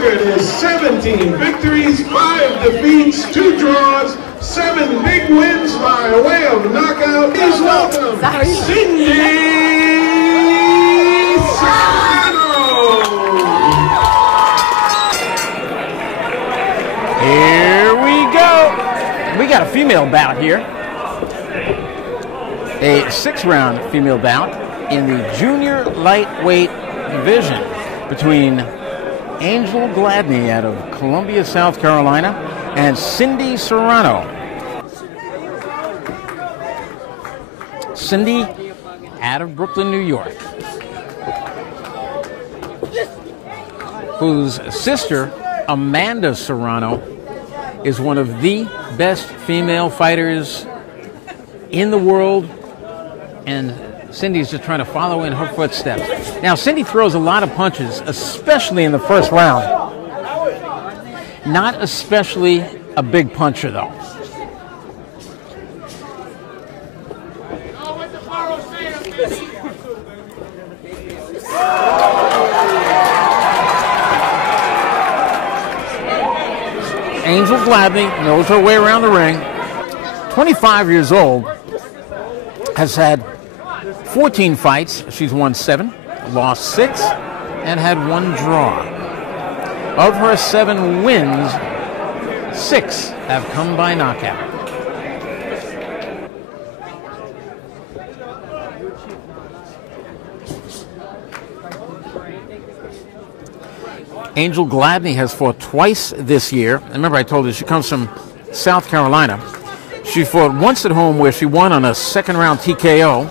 record is 17 victories, 5 defeats, 2 draws, 7 big wins by way of knockout. Please welcome Cindy Serrano. Here we go. We got a female bout here. A 6-round female bout in the junior lightweight division between Angel Gladney out of Columbia, South Carolina, and Cindy Serrano. Cindy out of Brooklyn, New York, whose sister, Amanda Serrano, is one of the best female fighters in the world, and Cindy's just trying to follow in her footsteps. Now, Cindy throws a lot of punches, especially in the first round. Not especially a big puncher, though. Angel Gladney knows her way around the ring. 25 years old, has had 14 fights. She's won 7, lost 6, and had 1 draw. Of her 7 wins, 6 have come by knockout. Angel Gladney has fought twice this year. Remember, I told you she comes from South Carolina. She fought once at home where she won on a 2nd-round TKO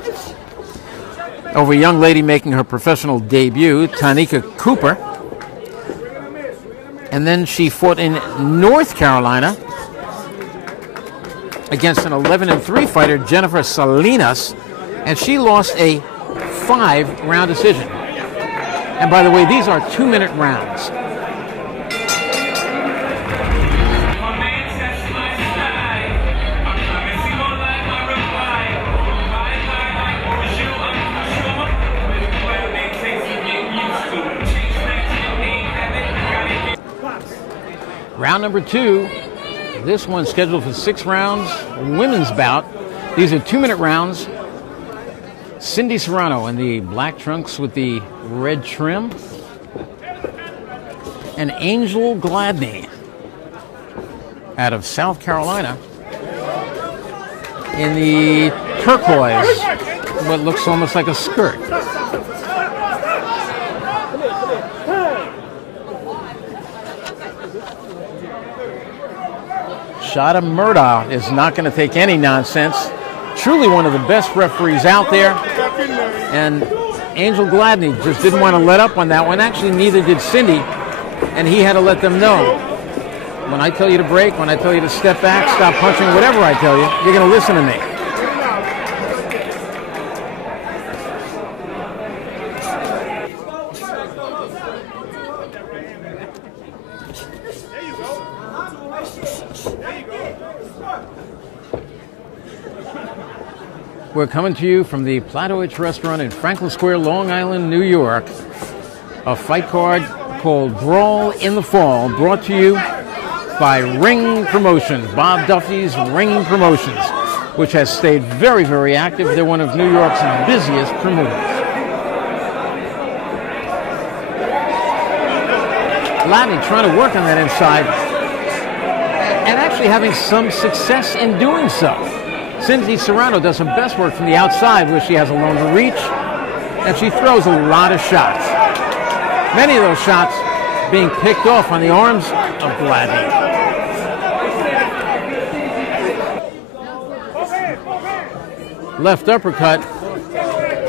over a young lady making her professional debut, Tanika Cooper. And then she fought in North Carolina against an 11-3 fighter, Jennifer Salinas, and she lost a 5-round decision. And by the way, these are 2-minute rounds. Round number 2, this one's scheduled for 6 rounds, women's bout. These are 2-minute rounds. Cindy Serrano in the black trunks with the red trim, and Angel Gladney out of South Carolina in the turquoise, what looks almost like a skirt. Shada Murdoch is not going to take any nonsense. Truly one of the best referees out there. And Angel Gladney just didn't want to let up on that one. Actually, neither did Cindy. And he had to let them know, when I tell you to break, when I tell you to step back, stop punching, whatever I tell you, you're going to listen to me. We're coming to you from the Plattduetche restaurant in Franklin Square, Long Island, New York. A fight card called Brawl in the Fall, brought to you by Ring Promotions, Bob Duffy's Ring Promotions, which has stayed very, very active. They're one of New York's busiest promoters. Gladney trying to work on that inside and actually having some success in doing so. Cindy Serrano does her best work from the outside where she has a longer reach, and she throws a lot of shots. Many of those shots being picked off on the arms of Gladney. Left uppercut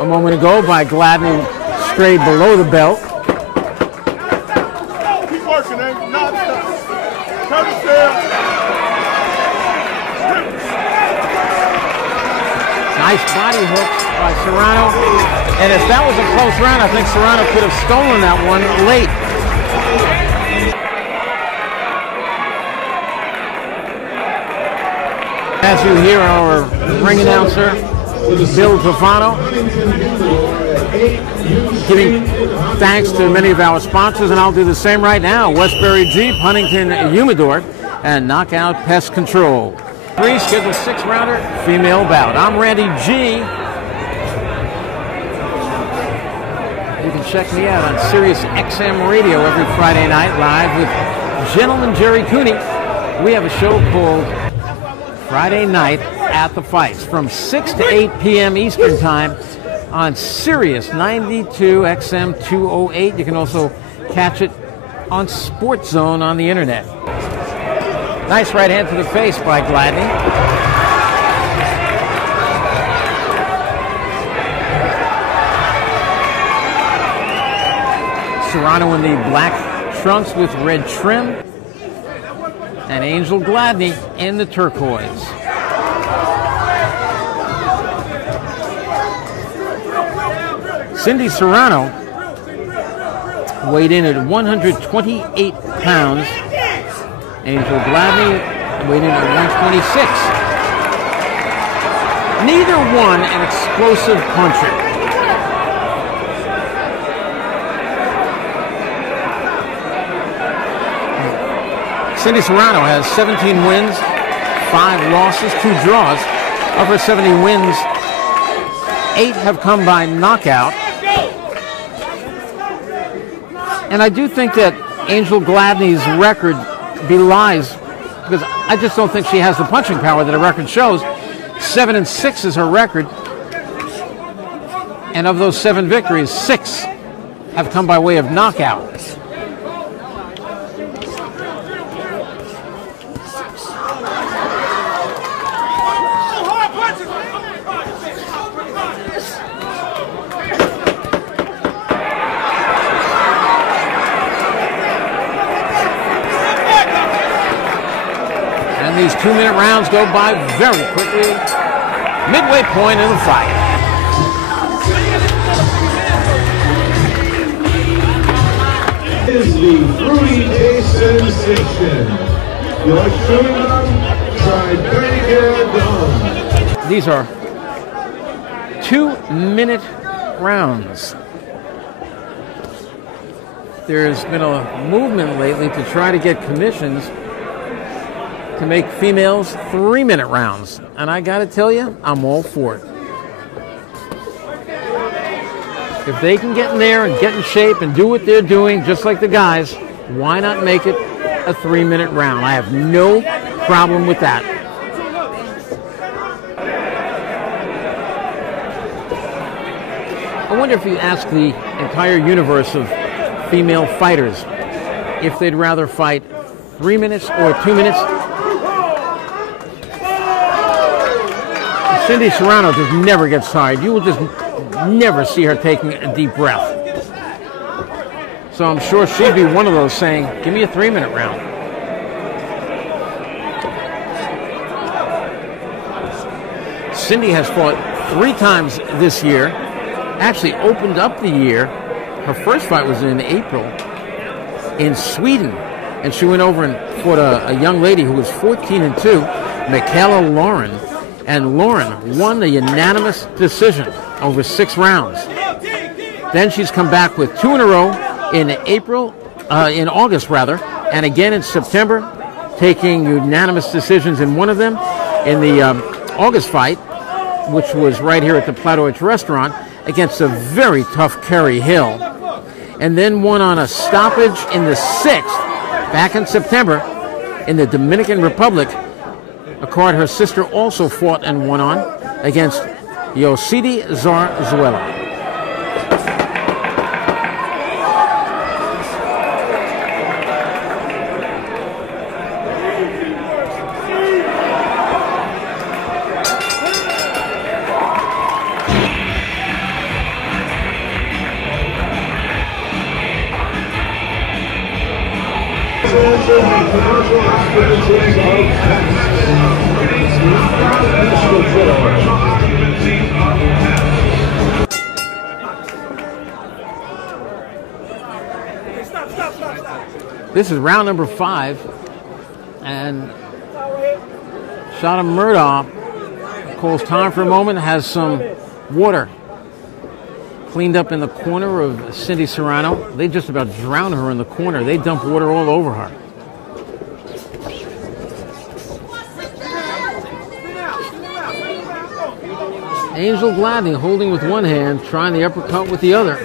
a moment ago by Gladney, straight below the belt. Keep working, eh? Curtis there. Nice body hook by Serrano. And if that was a close round, I think Serrano could have stolen that one late. As you hear our ring announcer, Bill Tofano. giving thanks to many of our sponsors, and I'll do the same right now. Westbury Jeep, Huntington Humidor, and Knockout Pest Control. 3 scheduled 6-rounder female bout. I'm Randy G. You can check me out on Sirius XM Radio every Friday night live with Gentleman Jerry Cooney. We have a show called Friday Night at the Fights from 6 to 8 p.m. Eastern Time on Sirius 92 XM 208. You can also catch it on Sports Zone on the internet. Nice right hand to the face by Gladney. Serrano in the black trunks with red trim. And Angel Gladney in the turquoise. Cindy Serrano weighed in at 128 pounds. Angel Gladney weighed in at 126. Neither one an explosive puncher. Cindy Serrano has 17 wins, 5 losses, 2 draws. Of her 70 wins, 8 have come by knockout. And I do think that Angel Gladney's record belies, because I just don't think she has the punching power that her record shows. 7-6 is her record, and of those 7 victories, 6 have come by way of knockout. These 2-minute rounds go by very quickly. Midway point in the fight. Is the fruity taste sensation. Your chewing gum, Tribeca gum. These are 2-minute rounds. There's been a movement lately to try to get commissions to make females 3-minute rounds. And I gotta tell you, I'm all for it. If they can get in there and get in shape and do what they're doing, just like the guys, why not make it a 3-minute round? I have no problem with that. I wonder if you ask the entire universe of female fighters if they'd rather fight 3 minutes or 2 minutes. Cindy Serrano just never gets tired. You will just never see her taking a deep breath. So I'm sure she'd be one of those saying, give me a 3-minute round. Cindy has fought 3 times this year. Actually opened up the year. Her first fight was in April in Sweden. And she went over and fought a young lady who was 14-2, Michaela Lauren. And Lauren won the unanimous decision over 6 rounds. Then she's come back with 2 in a row in August, and again in September, taking unanimous decisions in one of them in the August fight, which was right here at the Plattduetsche restaurant against a very tough Kerry Hill. And then won on a stoppage in the 6th, back in September, in the Dominican Republic, a card her sister also fought and won on against Yosidi Zarzuela. This is round number 5, and Shada Murdaugh calls time for a moment, has some water. cleaned up in the corner of Cindy Serrano. They just about drown her in the corner. They dump water all over her. Angel Gladney holding with one hand, trying the uppercut with the other.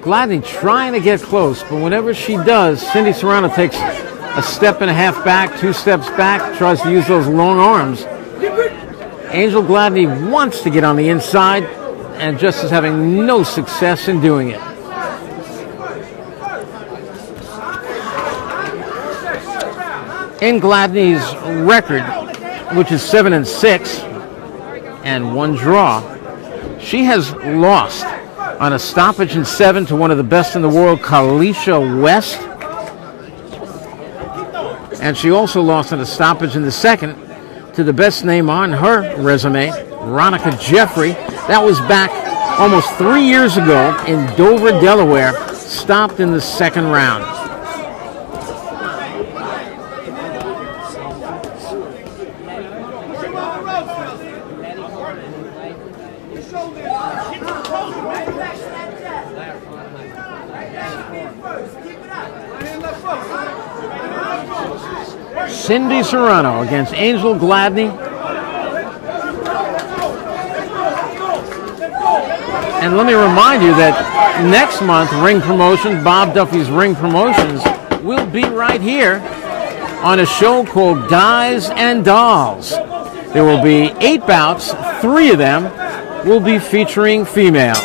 Gladney trying to get close, but whenever she does, Cindy Serrano takes a step and a half back, 2 steps back, tries to use those long arms. Angel Gladney wants to get on the inside and just is having no success in doing it. In Gladney's record, which is 7-6 and 1 draw, she has lost on a stoppage in 7 to one of the best in the world, Kalisha West. And she also lost on a stoppage in the 2nd to the best name on her resume, Ronica Jeffrey. That was back almost 3 years ago in Dover, Delaware, stopped in the 2nd round. Cindy Serrano against Angel Gladney. And let me remind you that next month, Ring Promotions, Bob Duffy's Ring Promotions, will be right here on a show called Guys and Dolls. There will be 8 bouts. 3 of them will be featuring females.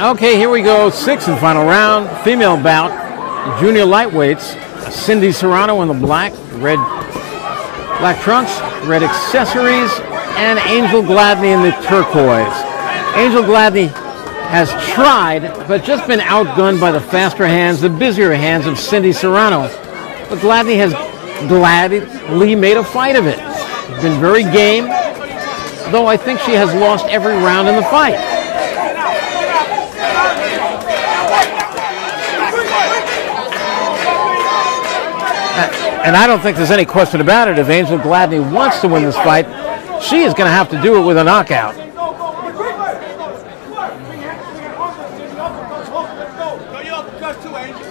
Okay, here we go. 6th and final round. Female bout. Junior lightweights. Cindy Serrano in the black trunks, red accessories, and Angel Gladney in the turquoise. Angel Gladney has tried, but just been outgunned by the faster hands, the busier hands of Cindy Serrano. But Gladney has gladly made a fight of it. She's been very game, though I think she has lost every round in the fight. And I don't think there's any question about it. If Angel Gladney wants to win this fight, she is going to have to do it with a knockout.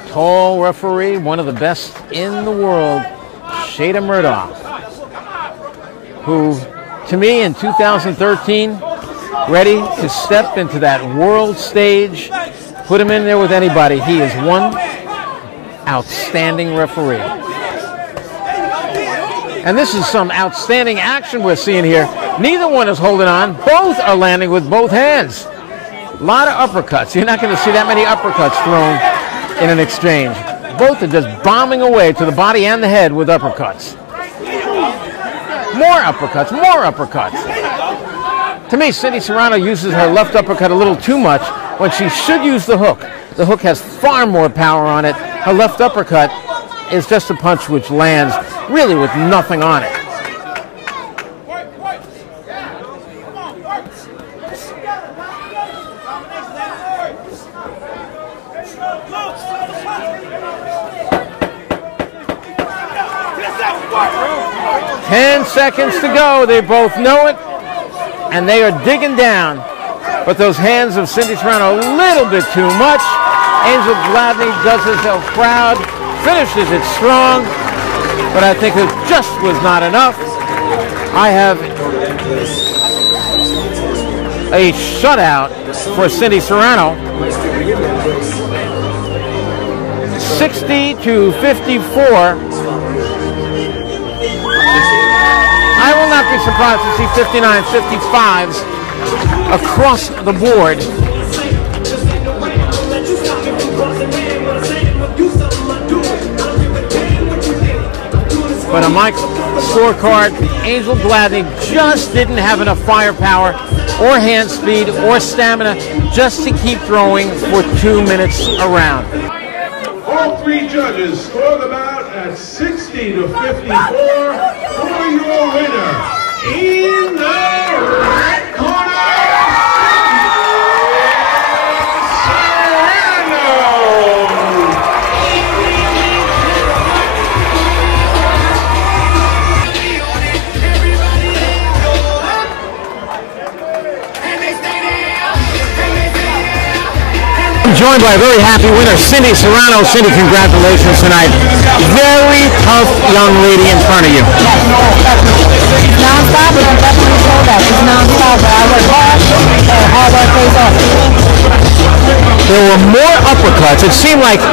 Tall referee, one of the best in the world, Shada Murdoch, who, to me, in 2013, ready to step into that world stage, put him in there with anybody. He is one outstanding referee. And this is some outstanding action we're seeing here. Neither one is holding on. Both are landing with both hands. A lot of uppercuts. You're not going to see that many uppercuts thrown in an exchange. Both are just bombing away to the body and the head with uppercuts. More uppercuts, more uppercuts. To me, Cindy Serrano uses her left uppercut a little too much when she should use the hook. The hook has far more power on it. Her left uppercut is just a punch which lands really with nothing on it. Ten seconds to go. They both know it, and they are digging down. But those hands of Cindy Serrano a little bit too much. Angel Gladney does herself proud, finishes it strong, but I think it just was not enough. I have a shutout for Cindy Serrano. 60-54. I will not be surprised to see 59-55s across the board. But on my scorecard, Angel Gladney just didn't have enough firepower or hand speed or stamina just to keep throwing for 2 minutes a round. All 3 judges score the bout at 60-54 for your winner. In the red corner, joined by a very happy winner, Cindy Serrano. Cindy, congratulations tonight. Very tough young lady in front of you. It's non-stop, but you definitely show that. It's non-stop, but I work hard, and hard work pays off. There were more uppercuts. It seemed like,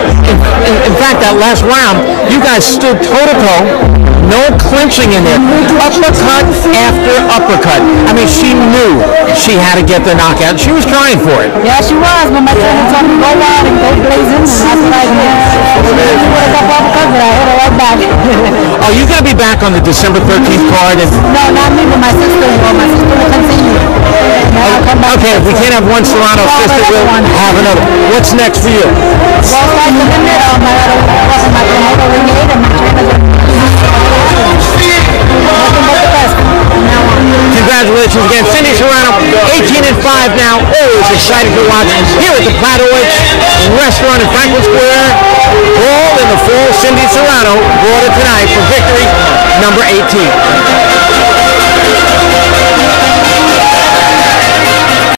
in fact, that last round, you guys stood toe-to-toe. No clinching in there. Uppercut after uppercut. I mean, she knew she had to get the knockout. She was trying for it. Yeah, she was, but my trainer told me go out and go blazing. And I was like, man, she would have got uppercuts, but I hit her right back. Oh, you got to be back on the December 13th card. No, not me, but my sister. Well, my sister will continue. Okay, if we can't have one Serrano sister, we'll have another. What's next for you? Well, like the limit, I got to work on my promoter ring 8 and my trainer. Congratulations again, Cindy Serrano, 18-5 now. Always excited to watch here at the Plattduetche Restaurant in Franklin Square. All in the fall. Cindy Serrano brought it tonight for victory number 18.